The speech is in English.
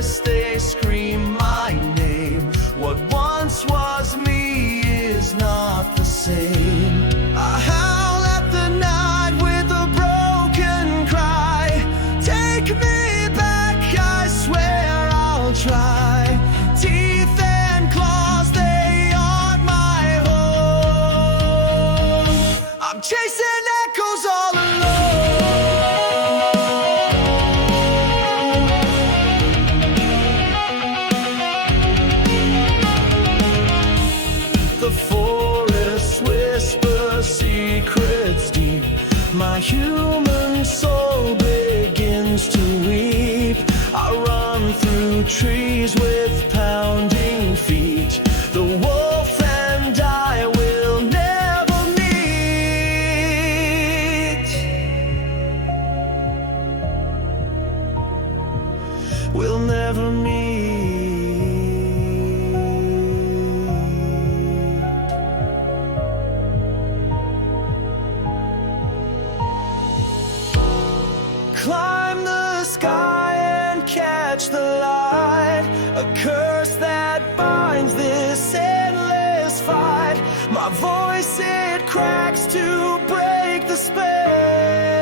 forest, they scream my name. What once was me is not the same. I howl at the night with a broken cry. Take me back, I swear I'll try. Teeth and claws, they aren't my home. I'm chasing echoes all alone. The forest whispers secrets deep. My human soul begins to weep. I run through trees with pounding feet. The wolf and I will never meet. We'll never meet. Climb the sky and catch the light. A curse that binds this endless fight. My voice, it cracks to break the spell.